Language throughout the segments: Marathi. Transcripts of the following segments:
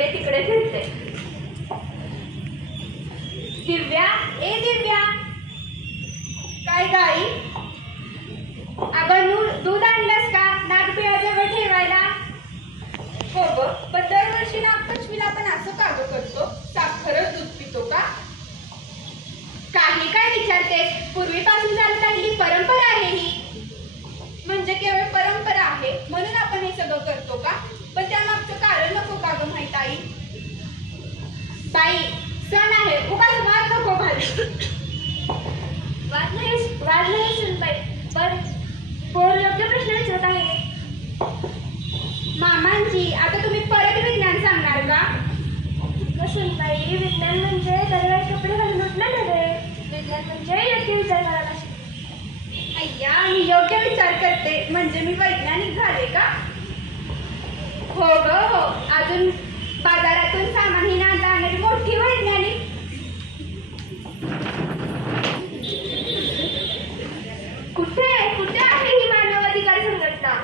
इकडे तिकडे फिरते. दिव्या, ए दिव्या, काय गाई? अगं दूध आणलंस का नागपिळाजवळ ठेवायला? हो ग, पण दरवर्षी नागपंचमीला आपण असं का ग करतो? साप खरंच दूध पितो का? काही काय विचारतेस? पूर्वीपासून चालत आलेली परंपरा आहे ही. म्हणजे केवळ परंपरा आहे म्हणून आपण हे सगळं करतो का? पण त्यामागचं कारण नको का ग माहित आई? ताई, सण आहे, उगाच वाद नको घालू. वाद नाही सुनबाई, पण पोर योग्य प्रश्न विचारत आहे. मामांची, आता तुम्ही परत विज्ञान सांगणार का? सुनबाई, विज्ञान म्हणजे दरवेळेस कपडे घालून उठलं नव्हे. विज्ञान म्हणजे योग्य विचार करायला. अय्या, मी योग्य विचार करते म्हणजे मी वैज्ञानिक झाले का? हो ग हो, अजून बाजारातून सामान ही आणता आणणारी मोठी वैज्ञानिक. कुठे कुठे आहे ही मानव अधिकार संघटना?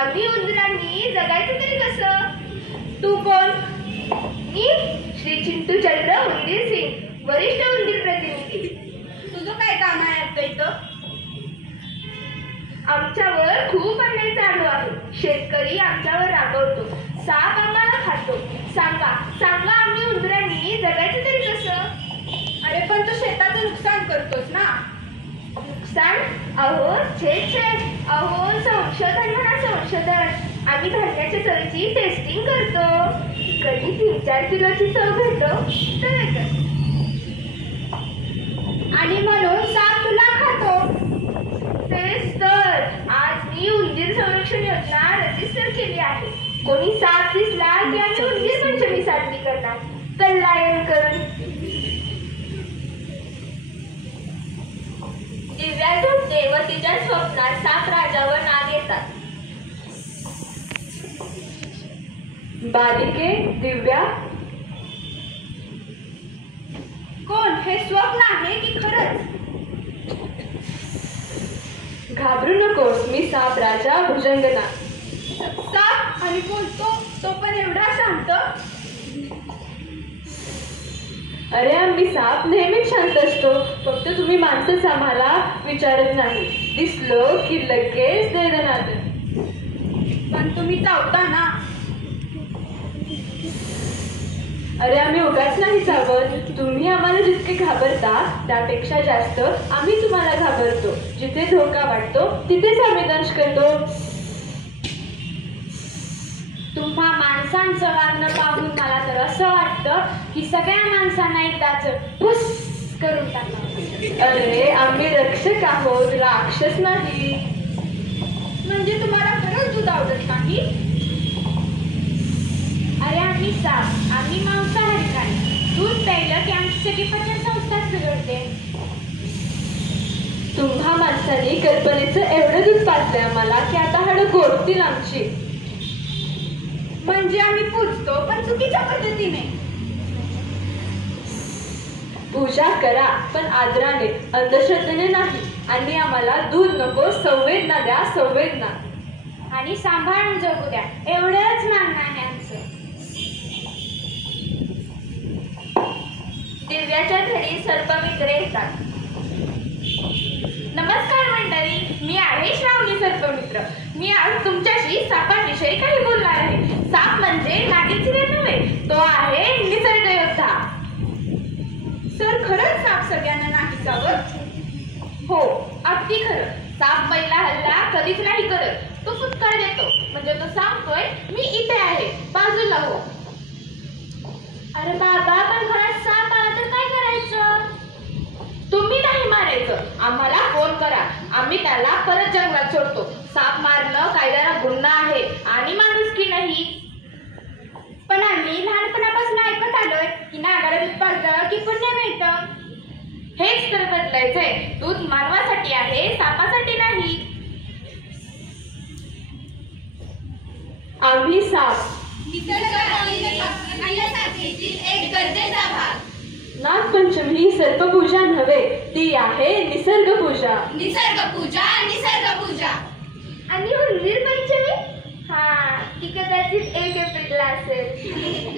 आम्ही उंदरांनी जगायचं तरी कसं? तू कोण? मी श्री चिंटू चंद्र उंदीर सिंग, वरिष्ठ उंदीर प्रतिनिधी. तुझं काय काम आहे आता इथं? आमच्यावर खूप अन्याय चालू आहे. शेतकरी आमच्यावर रागवतो, साप आम्हाला खातो. सांगा सांगा, आम्ही उंदरांनी जगायचं तरी कसं? अरे पण तू शेताचं नुकसान करतोस ना. नुकसान? अहो छे छे, अहो संशोधन म्हणा संशोधन. आम्ही धान्याच्या चवीची टेस्टिंग करतो. कधी 3-4 किलोची चव घेतो तर आणि म्हणून साप तुला खातो. तेच तर, आज मी उंदीर संरक्षण योजना रजिस्टर केली आहे. कोणी साप दिसला की आम्ही उंदीर पंचमी साजरी करणार कल्याण करून. दिव्या झोपते व तिच्या स्वप्नात साप राजावर नाग येतात. बालिके, दिव्या, कोण? हे स्वप्न आहे की खरंच? घाबरू नकोस, मी साप राजा भुजंगनाथ. साप आणि बोलतो तो पण एवढा शांत? अरे आम्ही साप नेहमीच शांत असतो, फक्त तुम्ही माणसंच आम्हाला विचारत नाही. दिसलो की लगेच देदनाद. पण तुम्ही चावता ना. अरे आम्ही उगाच नाही चावत. तुम्ही आम्हाला जितके घाबरता त्यापेक्षा जास्त आम्ही तुम्हाला घाबरतो. जिथे धोका वाटतो तिथेच आम्ही दंश करतो. तुम्हा माणसांचं वागणं पाहून मला तर असं वाटतं की सगळ्या माणसांना एकदाच फुस करून टाकावं. अरे आम्ही रक्षक आहोत, राक्षस नाही. म्हणजे तुम्हाला खरंच दूध आवडत नाही? अरे आम्ही साप, आम्ही मांसाहारी प्राणी. दूध प्यायलं की आमची सगळी पचन संस्थाच बिघडते. तुम्हा माणसाने कल्पनेचं एवढं दूध पाजलंय आम्हाला की आता हाडं गोडतील आमची. म्हणजे आम्ही पूजतो पण चुकीच्या पद्धतीने. पूजा करा पण आदराने, अंधश्रद्धेने नाही. आणि आम्हाला दूध नको, संवेदना द्या, संवेदना. आणि सांभाळून जगू द्या, एवढंच मागणं आहे आमचं. दिव्याच्या घरी सर्पमित्र येतात. नमस्कार मंडळी, मी आहे श्रावणी सर्पमित्र. मी आज तुमच्याशी सापांविषयी काही बोलणार आहे. साप म्हणजे नागीची वेळ नव्हे, तो आहे निसर्ग योद्धा. सर, खरंच साप सगळ्यांना नाही चावत? हो, अगदी खरं. साप पहिला हल्ला कधीच नाही करत, तो फुटकार देतो. म्हणजे तो सांगतोय मी इथे आहे, बाजूला हो. अरे बाबा, पण घरात साप आला तर काय करायचं? तुम्ही नाही मारायचं, आम्हाला फोन करा, आम्ही त्याला परत जंगलात सोडतो. साप मारणं कायद्याला गुन्हा आहे आणि माणुसकी नाही. पण आम्ही लहानपणापासून ऐकत आलोय की नागाला दूध पाजलं की पुण्य मिळतं. हेच तर बदलायचंय. दूध मानवासाठी आहे, सापासाठी नाही. आम्ही साप. एक गरजेचा भाग. नागपंचमी ही सर्पपूजा नव्हे, ती आहे निसर्गपूजा. निसर्गपूजा, निसर्गपूजा. आणि उंदीर पंचमी? हा, ती कदाचित 1 एप्रिलला असेल.